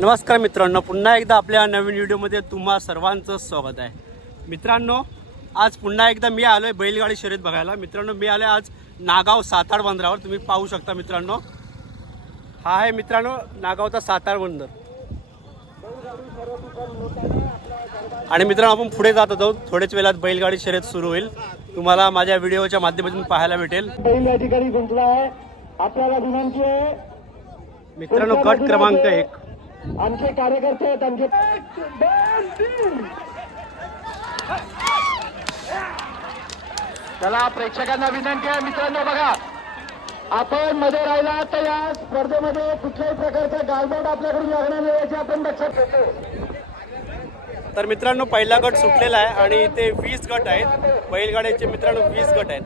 नमस्कार मित्रांनो, पुन्हा एकदा आपल्या नवीन व्हिडिओमध्ये तुम्हा सर्वांचं स्वागत आहे. मित्रांनो, आज पुन्हा एकदा मी आलो आहे बैलगाडी शर्यत बघायला. मित्रांनो, मी आलो आहे आज नागाव सातार बंदरावर. तुम्ही पाहू शकता मित्रांनो, हा आहे मित्रांनो नागावचा सातार बंदर. आणि मित्रांनो, आपण पुढे जात आहोत. थोड्याच वेळात बैलगाडी शर्यत सुरू होईल. तुम्हाला माझ्या व्हिडिओच्या माध्यमातून पाहायला भेटेल. बैल या ठिकाणी गुंतला आहे. आपल्याला विनंती आहे मित्रांनो, गट क्रमांक 1 आमचे कार्यकर्ते आहेत. आमचे चला, प्रेक्षकांना विनंती आहे मित्रांनो, बघा आपण मध्ये राहिला तर या स्पर्धेमध्ये कुठल्याही प्रकारचा गालबोट आपल्याकडून लागणार नाही याची आपण लक्षात घेतो. तर मित्रांनो, पहिला गट सुटलेला आहे आणि इथे 20 गट आहेत. बैलगाड्याचे मित्रांनो 20 गट आहेत.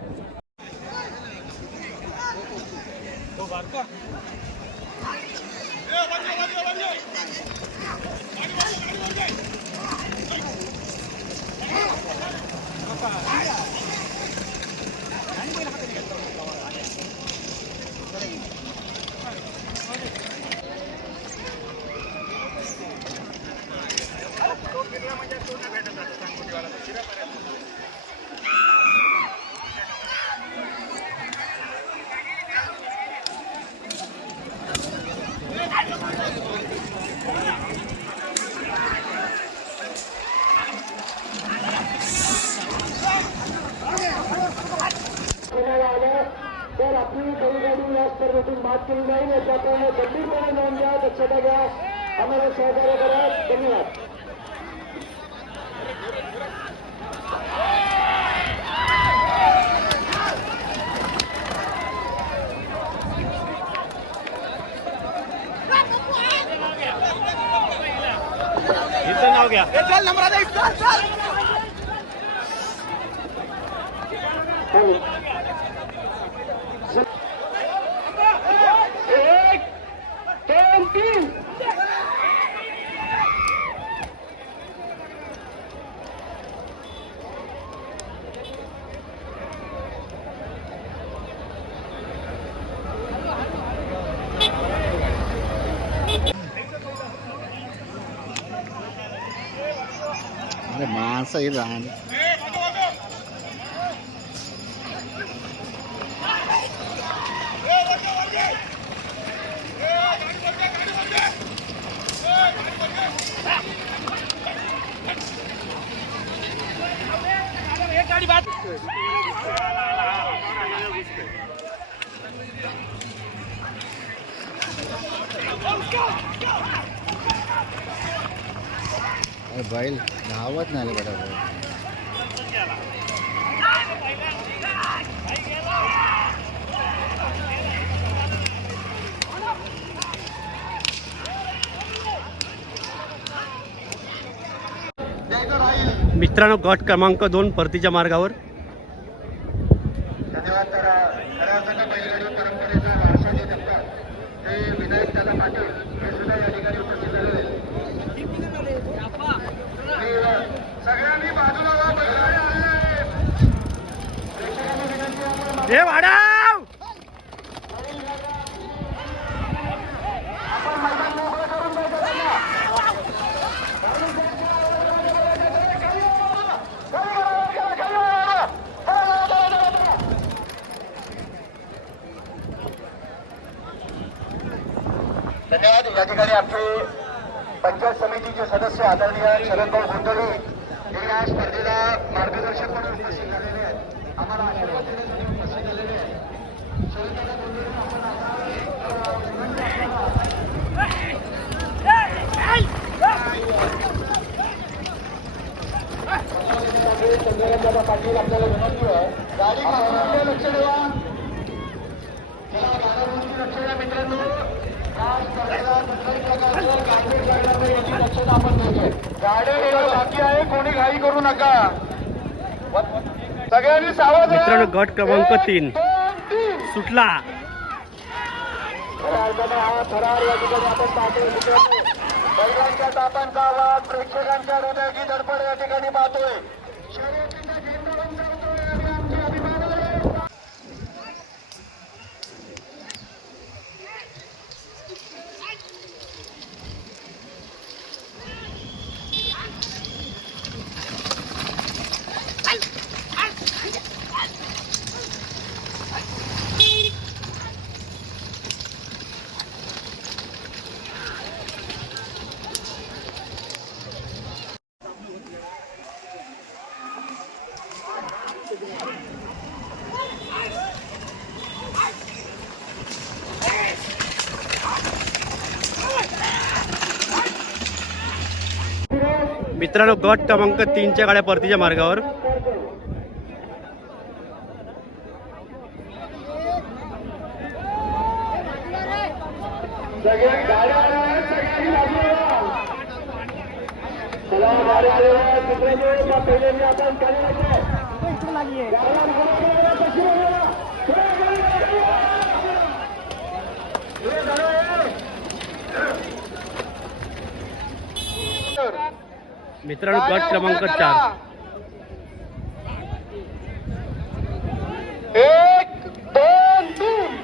तर आपली बैलगाडी या स्पर्धेतून मात केली नाही याची आपण गंभीरपणे नोंद घ्या, दक्षता घ्या, आम्हाला सहकार्य करा. धन्यवाद. नाव घ्या. माणसं हे लहान बैल धावत नाही बरोबर. मित्रांनो, गट क्रमांक 2 परतीच्या मार्गावर. धन्यवाद. तर खऱ्या बैलगाडी परंपरेचा वारसा जे जपतात ते विनायक दादा पाटील हे सुद्धा या ठिकाणी उपस्थित झालेले आहेत. सगळ्यांनी बाजूला प्रेक्षकांनी विनंती आहे हे वाढाव. आपण मैदान मोकळं करून द्यायचं. धन्यवाद. या ठिकाणी आमचे पंचायत समितीचे सदस्य आदरणीय शरदभाऊ गुंतळी हे या स्पर्धेला मार्गदर्शक म्हणून उपस्थित झालेले आहेत. आम्हाला आशीर्वाद देण्यासाठी उपस्थित झालेले आहेत. शरददादा गुंतळी आपण चंद्रकांतदादा पाटील आपल्याला विनंती आहे. गाडी काढण्याकडे लक्ष द्या. चला, गाड्यांवरती लक्ष द्या मित्रांनो. गाडी बाकी आहे, कोणी घाई करू नका. सगळ्यांनी सावध. मित्रांनो, गट क्रमांक 3 सुटला. थरार या ठिकाणी आपण पाहतोय. बैलांच्या तापांचा आवाज, प्रेक्षकांच्या हृदयाची धडपड या ठिकाणी पाहतोय. शर्यतीचा झेंडा उंचावतोय आणि आमचे अभिमान आहे. मित्रांनो गट क्रमांक 3च्या गाड्या परतीच्या मार्गावर. मित्रांनो गट क्रमांक 4. 1 2 3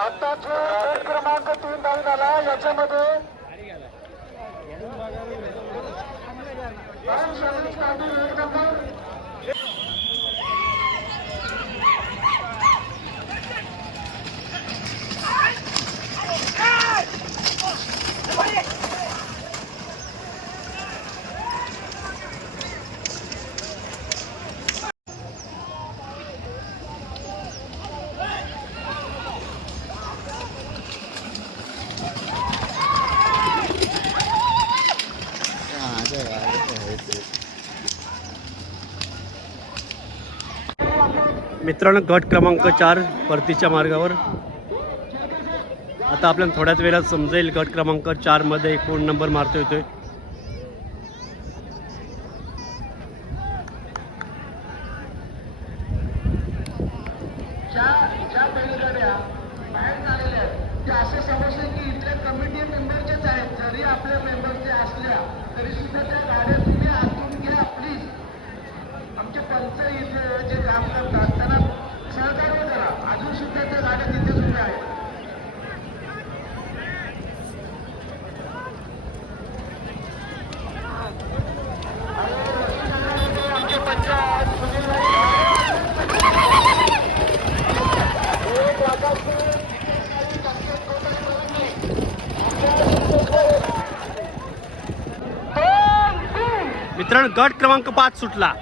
आताच गट क्रमांक 3 धाव झाला. याच्यामध्ये मित्रांनो गट क्रमांक 4 परतीच्या मार्गावर. आता आपल्याला थोड्याच वेळात समजेल गट क्रमांक 4 मध्ये कोण नंबर मारतो येतोय. ज्या बैलगाड्या बाहेर झालेल्या आहेत ते असे समजले की इथल्या कमिटी मेंबरचेच आहेत. जरी आपल्या मेंबरचे असल्या तरी सुद्धा त्या गाड्या तुम्ही आतून घ्या प्लीज. आमचे पंच इथे जे काम करतात त्यांना सहकार्य करा. अजून सुद्धा त्या गाड्या तिथेच उभ्या आहेत. आमचे पंच आज सुनील मित्रांनो गट क्रमांक 5 सुटला.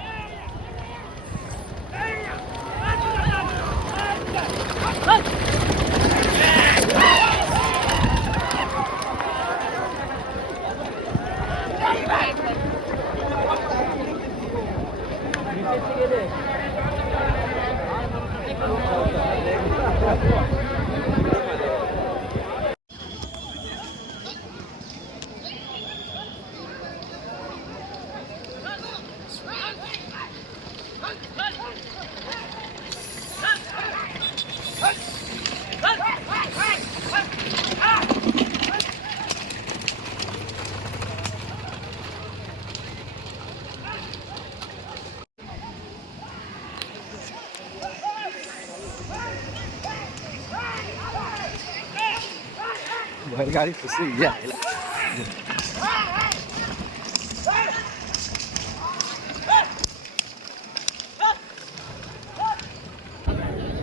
बैलगाडी फसली घ्यायला.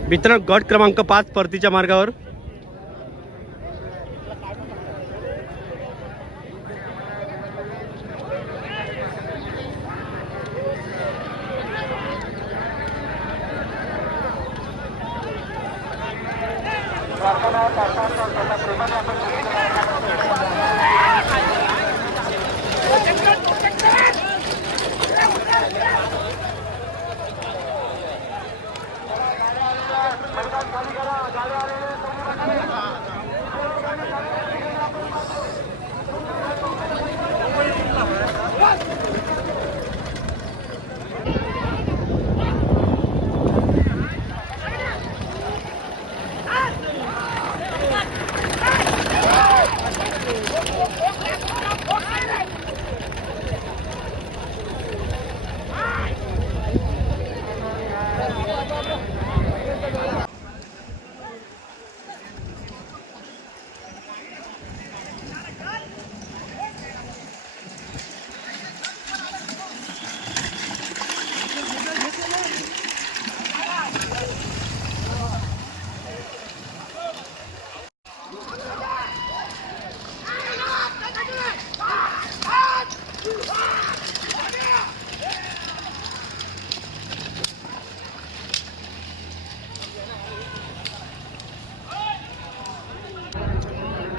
मित्रांनो गट क्रमांक 5 परतीच्या मार्गावर.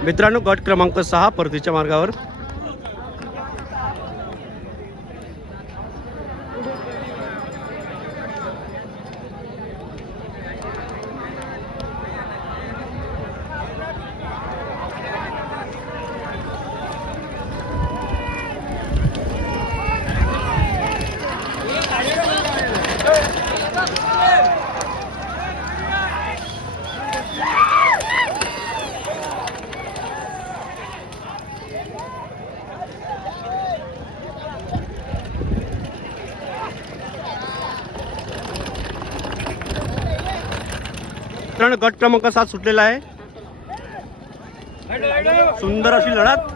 मित्रांनो गट क्रमांक 6 परतीच्या मार्गावर मित्रांनो गट क्रमांक 7 सुटलेला आहे. सुंदर अशी लढत.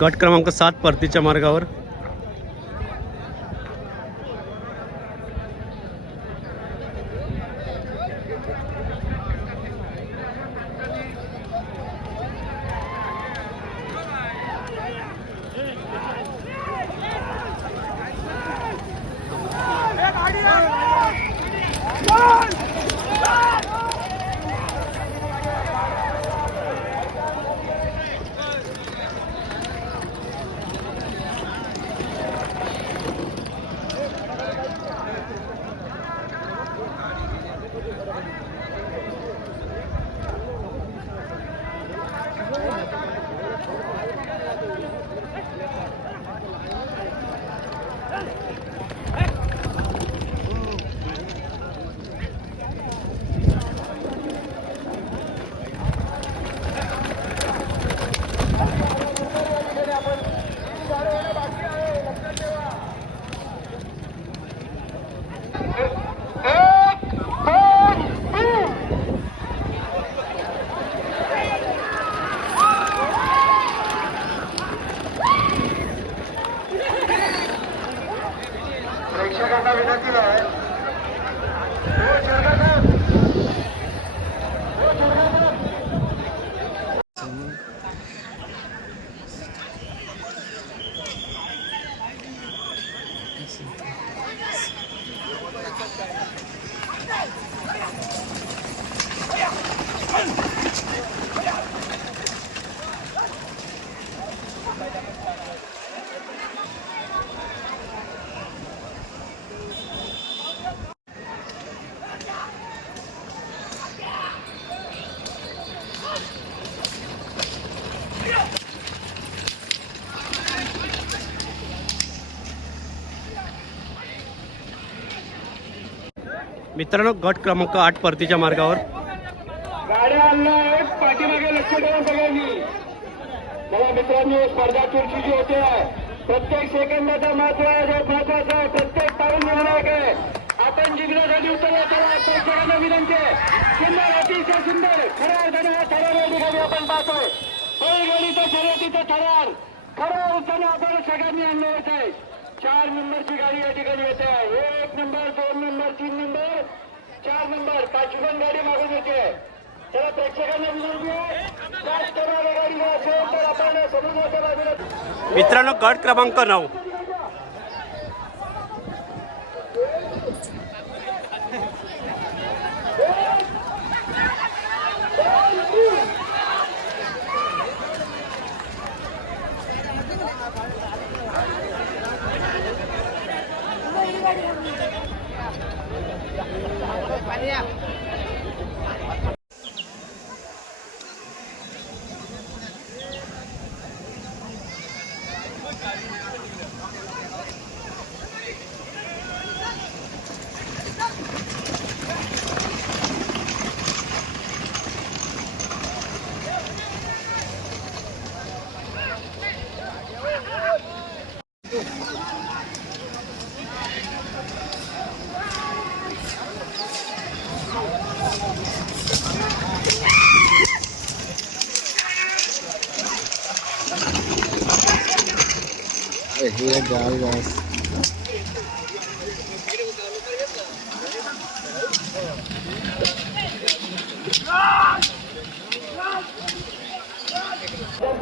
गट क्रमांक 7 परतीच्या मार्गावर प्रेक्षकांना विनंती आहे. मित्रांनो गट क्रमांक 8 परतीच्या मार्गावर गाड्या आणलाय पाठीमागे लक्ष ठेवा सगळ्यांनी. मला मित्रांनी स्पर्धा चुरशीची होते. प्रत्येक सेकंदाचा महत्व आहे. जो महत्वाचा आहे प्रत्येक पाऊल निर्णायक आहे. आपण जिंकण्यासाठी उतरला त्याला प्रेक्षकांना विनंती आहे. सुंदर अतिशय सुंदर खऱ्या अर्थाने हा ठराव या ठिकाणी आपण पाहतोय. बैलगाडीचा शर्यतीचा ठराव खऱ्या अर्थाने आपण सगळ्यांनी आणलं होत आहे. 4 नंबरची गाडी या ठिकाणी येते. 1 नंबर 2 नंबर 3 नंबर 4 नंबर 5वी पण गाडी मागून येते. त्याला प्रेक्षकांना विनंती आहे. त्याच करायला गाडी असेल तर आपण समोरच्या बाजूला. मित्रांनो गट क्रमांक 9 Thank you. हे गाल गास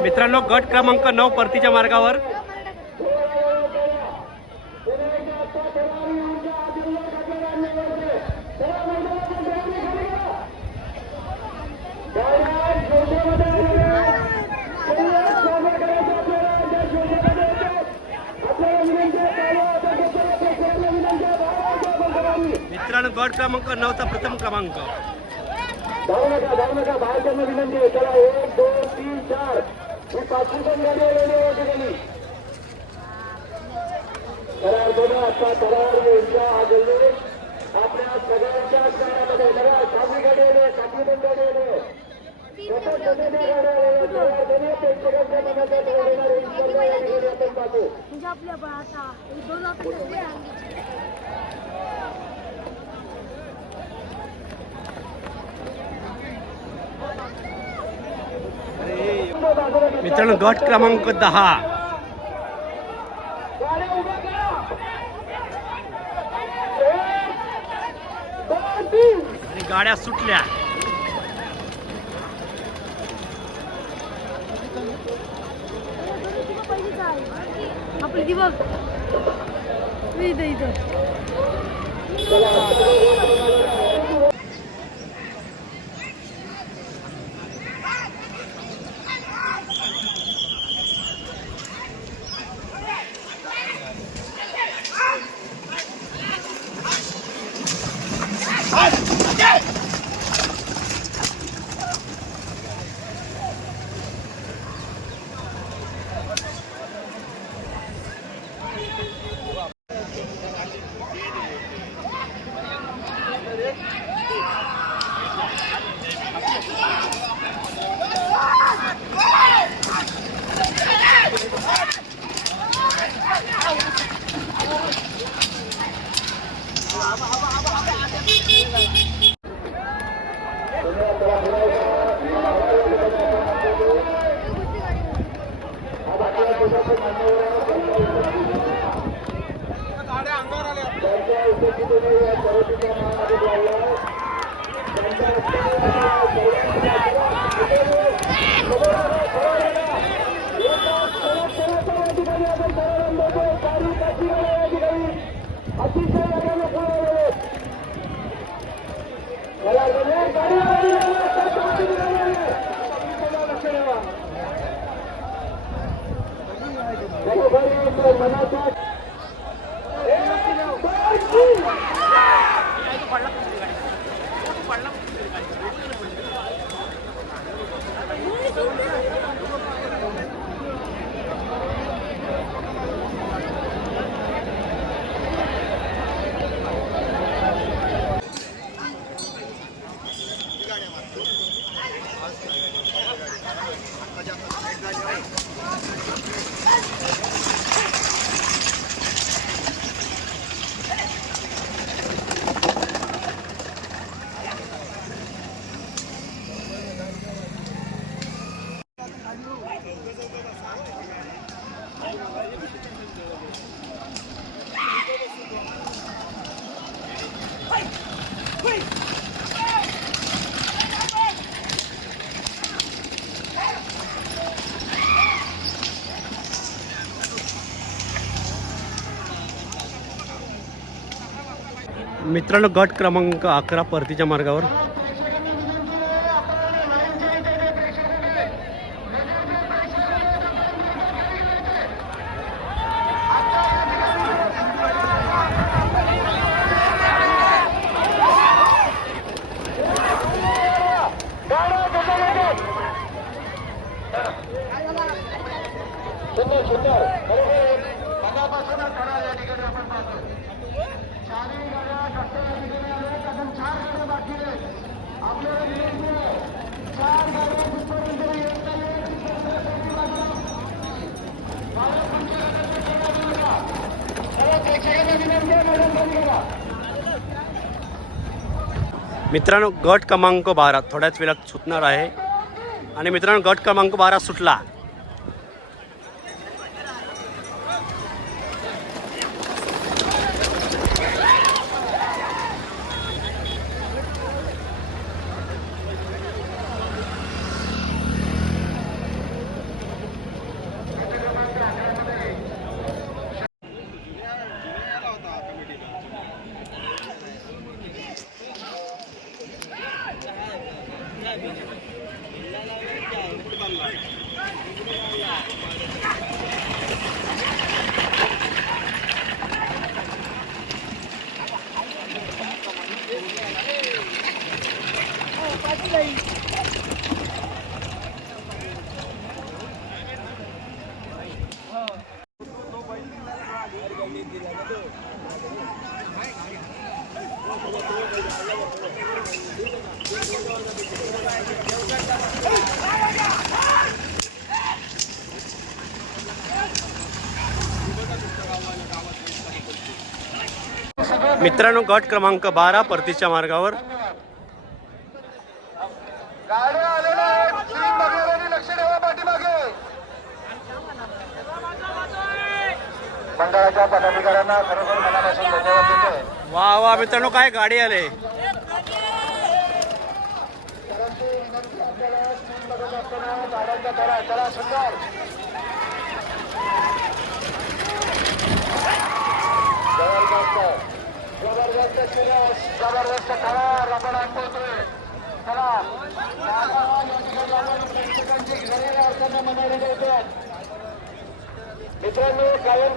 मित्रांनो गट क्रमांक 9 परतीच्या मार्गावर मित्रांनो गट क्रमांक 9 चा प्रथम क्रमांक धावू नका बाहेर त्यांना विनंती आहे. चला 1 2 3 4 ही पाचवी पण गाडी आलेली आहे ठिकाणी. करार बघा आता करार यांच्या आगले आपल्या सगळ्यांच्या स्मरणामध्ये बघा सातवी गाडी आली आहे, सातवी पण गाडी आली आहे. सतत गाडी आली आहे. करार बघा प्रेक्षकांच्या मनाचा ठेवणार या ठिकाणी आपण पाहतो. म्हणजे आपल्या बाळाचा दोन आपण मित्रांनो गट क्रमांक 10 आणि गाड्या सुटल्या. आपली दिवस इथं मित्रांनो गट क्रमांक 11 परतीच्या मार्गावर मित्रांनो गट क्रमांक 12 थोड्याच वेळात सुटणार आहे. आणि मित्रांनो गट क्रमांक 12 सुटला. मित्रांनो गट क्रमांक 12 परतीच्या मार्गावर गाड्या आलेल्या आहेत, सीट बघणाऱ्यांनी लक्ष ठेवा पाठीमागे. मंडळाच्या पदाधिकाऱ्यांना खरोखर मनापासून धन्यवाद देतो. वा वा मित्रांनो काय गाडी आले. परंतु विनंती आपल्याला सीट बघत असताना गाड्यांच्या करा. चला सुंदर जबरदस्त सिरियस जबरदस्त करार आपण अनुभवतोय. चला या ठिकाणी आपण प्रेक्षकांची खऱ्या अर्थानं मनाला देतो. मित्रांनो कायम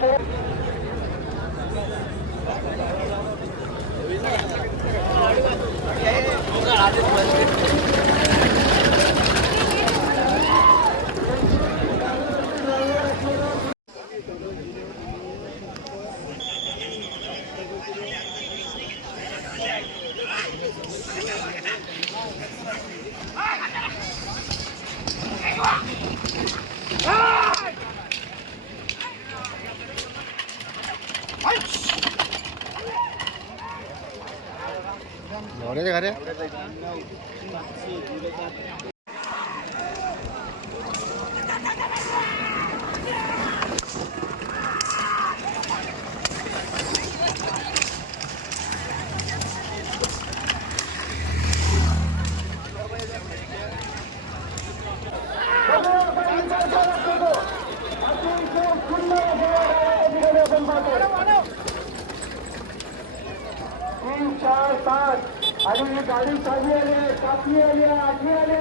तीन चार पाच आणि ही गाडी चालली आली सातवी आली आठवी आली.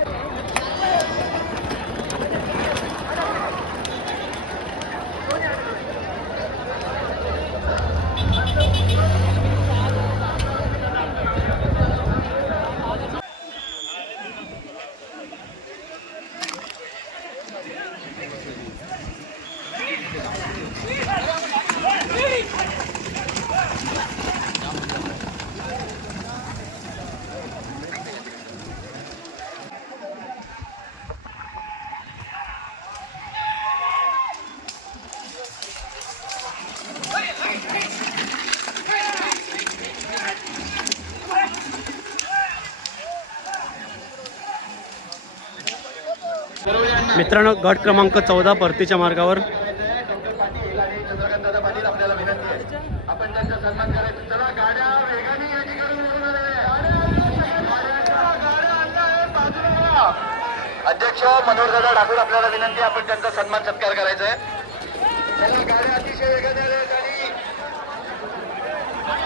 मित्रांनो गट क्रमांक 14 परतीच्या मार्गावर चंद्रकांतदादा पाटील आपल्याला विनंती आहे आपण त्यांचा सन्मान करायचा. चला गाड्या वेगाने या ठिकाणी उतरणार आहे. अध्यक्ष मनोहरदादा ठाकूर आपल्याला विनंती आहे आपण त्यांचा सन्मान सत्कार करायचा आहे. चला गाड्या अतिशय वेगाने आहेत आणि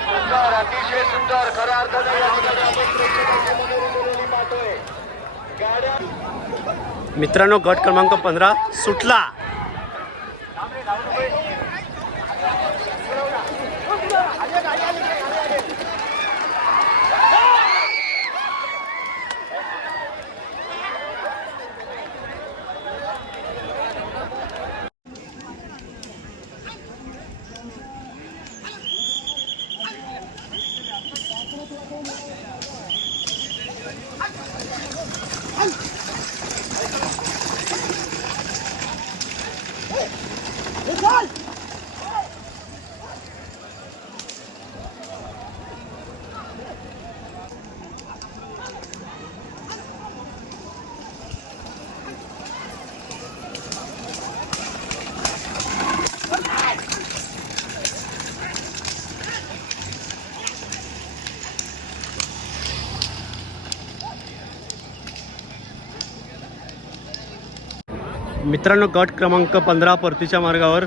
सुंदर अतिशय सुंदर खऱ्या अर्थाने या ठिकाणी आपण प्रेक्षकांची मनोरी बोलवली पाहतोय. गाड्या मित्रांनो गट क्रमांक 15 सुटला. मित्रांनो गट क्रमांक 15 परतीच्या मार्गावर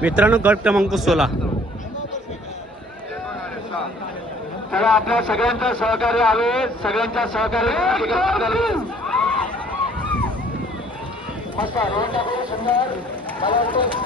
मित्रांनो गट क्रमांक 16 त्याला आपल्या सगळ्यांचं सहकार्य हवे. सगळ्यांच्या सहकार्य मस्त रोड टाकून सुंदर मला वाटतं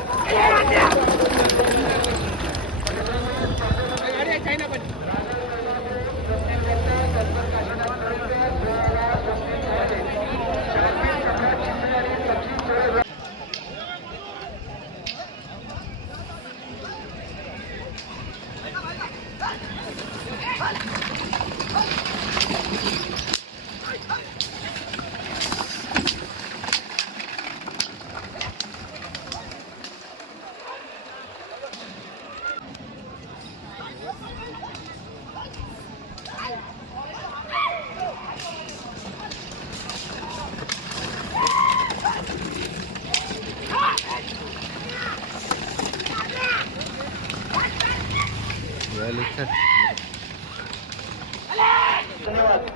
धन्यवाद.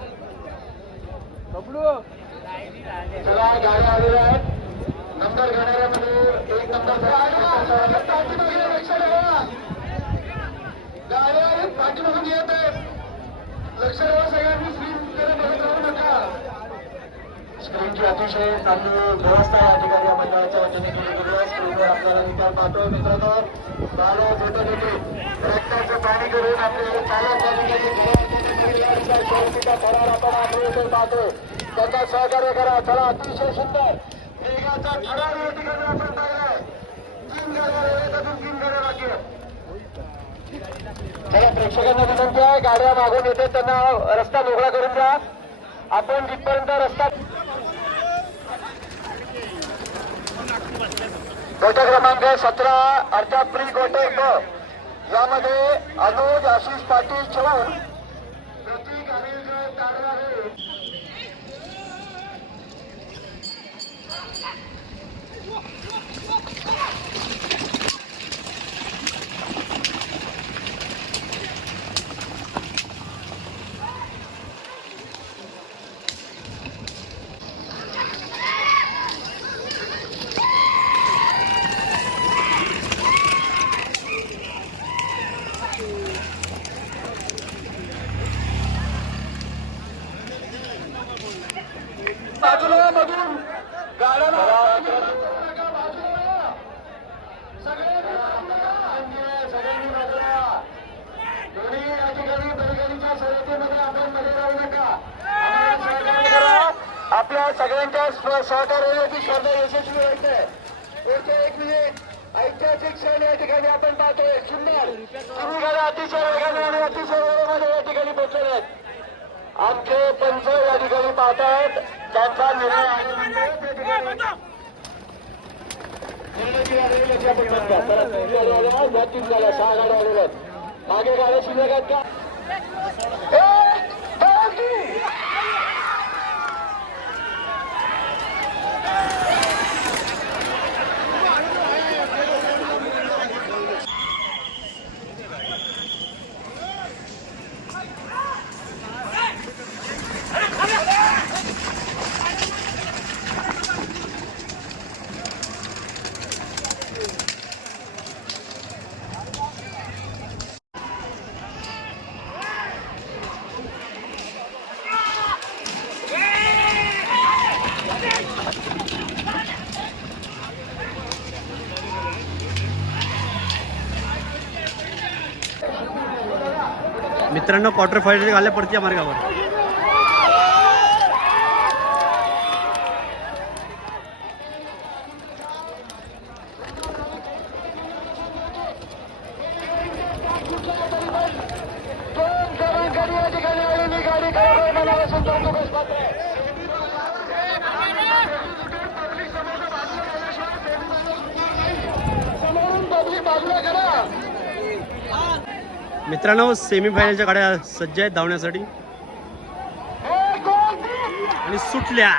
चला गाड्या आलेल्या आहेत. नंबर घेणाऱ्यामध्ये एक नंबर पाठीमागे लक्ष ठेवा. गाड्या पाठीमागून येत आहेत. लक्ष ठेवा सगळ्यांनी. स्क्रीनकडे बघत राहू नका. स्क्रीनची अतिशय चांगली व्यवस्था या ठिकाणी या मंडळाच्या वतीने केली गेली आहे. स्क्रीनवर आपल्याला निकाल पाहतोय मित्रांनो. गाड्या भेटत होती रक्ताचं पाणी करून आपले चालक या ठिकाणी करार आपण आंदोलन पाहतोय. त्यांना सहकार्य करा. चला अतिशय सुंदर वेगाचा ठराव या ठिकाणी आपण पाहिलाय. 3 गाड्या त्यातून 3 गाड्या बाकी आहेत. चला प्रेक्षकांना विनंती आहे गाड्या मागून येते त्यांना रस्ता मोकळा करून द्या. आपण जिथपर्यंत रस्ता गट क्रमांक 17 अर्थात प्री गोटे ब यामध्ये अनुज आशिष पाटील चव्हाण प्रतीक अनिल काढले आहे. बाजूला मधून गाड्याला सगळ्यांनी बाजूला. दोन्ही या ठिकाणी बैलगाडीच्या शर्यतीमध्ये आपण मध्ये राहू नका. आपल्या सगळ्यांच्या सहकार्याची स्पर्धा यशस्वी व्हायचंय. पुढचे 1 मिनिट ऐतिहासिक क्षण या ठिकाणी आपण पाहतोय. सुंदर तुम्ही गाड्या अतिशय वेगाने आणि अतिशय वेगामध्ये या ठिकाणी पोहोचलेले आहेत. आमचे पंच या ठिकाणी पाहतायत. त्यांचा निर्णय मागे गाड्या शिल्लक आहेत का? मित्रांनो क्वार्टर फायनल आल्या परतीच्या मार्गावर. मित्रांनो सेमीफायनलच्या गाड्या सज्ज आहेत धावण्यासाठी आणि सुटल्या.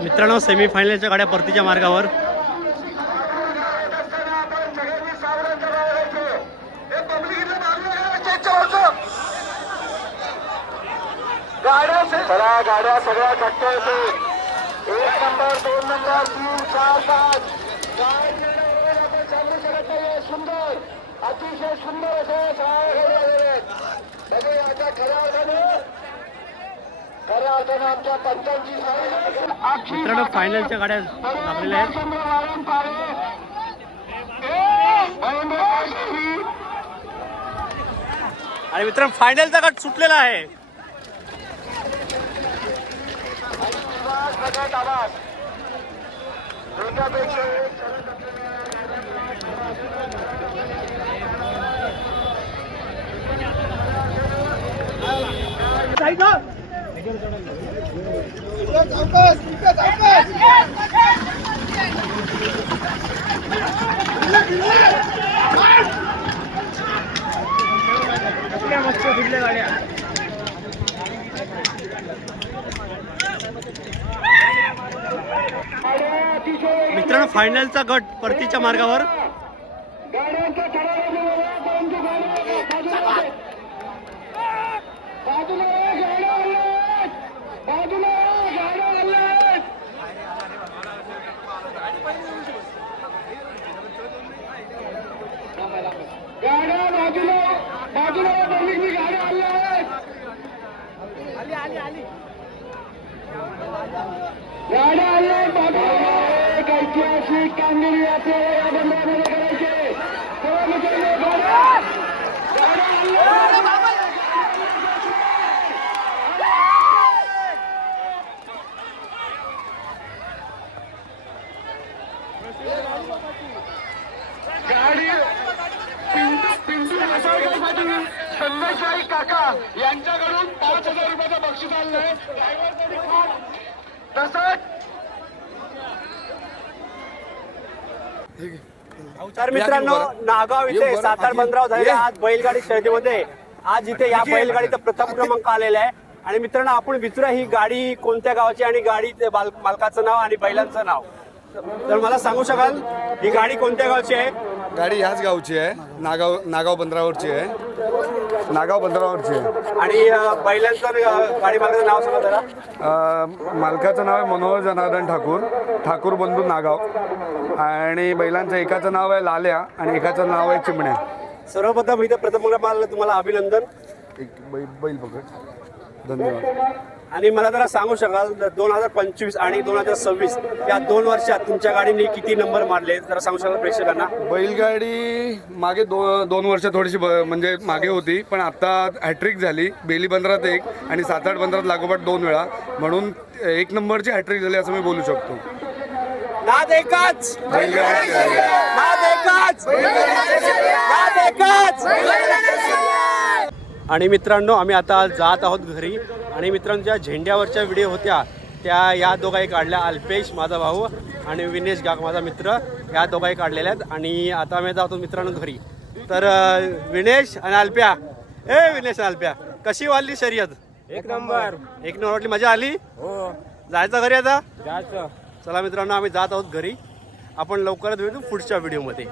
मित्रांनो सेमीफायनलच्या गाड्या परतीच्या मार्गावर. चला गाड्या सगळ्या धक्का येते. 1 नंबर 2 नंबर 3 4 5 आपण सांगू शकत नाही. सुंदर अतिशय सुंदर असं बघूया आता खऱ्या अर्थाने आमच्या पंचांची मित्रांनो फायनलच्या गाड्या लागलेल्या आहेत. आणि मित्रांनो फायनलचा गट सुटलेला आहे. एकापेक्षा एक मित्रांनो फायनलचा गट परतीच्या मार्गावर. गाड्यांच्या गाड्या एक ऐतिहासिक कामगिरी आपल्याला या बंधामध्ये करायची. गाडी पिंटू मसाळगावसाठी संदेशाई काका यांच्याकडून 5,000 रुपयाचं बक्षीस आणलंय. तसंच तर मित्रांनो नागाव इथे सातार बंदरावर झालेल्या आज बैलगाडी शर्यतीमध्ये आज इथे या बैलगाडीचा प्रथम क्रमांक आलेला आहे. आणि मित्रांनो आपण विचारूया ही गाडी कोणत्या गावाची आणि गाडी मालकाचं नाव आणि बैलांचं नाव. तर मला सांगू शकाल ही गाडी कोणत्या गावची आहे? गाडी ह्याच गावची आहे, नागाव बंदरावरची आहे. नागाव बंदरावरची आहे. आणि बैलांचं गाडी मालकाचं नाव सांगा जरा. मालकाचं नाव आहे मनोहर जनार्दन ठाकूर बंधू नागाव. आणि बैलांचं एकाचं नाव आहे लाल्या आणि एकाचं नाव आहे चिमण्या. सर्वप्रथम इथे प्रथम क्रमांकाला तुम्हाला अभिनंदन. एक बैल पकड. धन्यवाद. आणि मला जरा सांगू शकाल 2025 आणि 2026 या 2 वर्षात तुमच्या गाडीने किती नंबर मारले जरा सांगू शकाल प्रेक्षकांना? बैलगाडी मागे 2 वर्ष थोडीशी म्हणजे मागे होती, पण आता हॅट्रिक झाली. बेली बंदरात 1 आणि सातार बंदरात लागोपाठ 2 वेळा, म्हणून 1 नंबरची हॅट्रिक झाली असं मी बोलू शकतो. नाद एकच, बैलगाडी नाद एकच, नाद एकच. आणि मित्रांनो आम्ही आता जात आहोत घरी. आणि मित्रांनो ज्या झेंड्यावरच्या व्हिडिओ होत्या त्या या दोघाही काढल्या. अल्पेश माझा भाऊ आणि विनेश गाग माझा मित्र या दोघाही काढलेल्या आहेत. आणि आता आम्ही जातो मित्रांनो घरी. तर विनेश आणि अल्प्या, विनेश आणि अल्प्या कशी वाढली शर्यत? एक नंबर वाटली, मजा आली? हो जायचं घरी आता? जायचं. चला मित्रांनो आम्ही जात आहोत घरी. आपण लवकरच भेटू पुढच्या व्हिडिओमध्ये.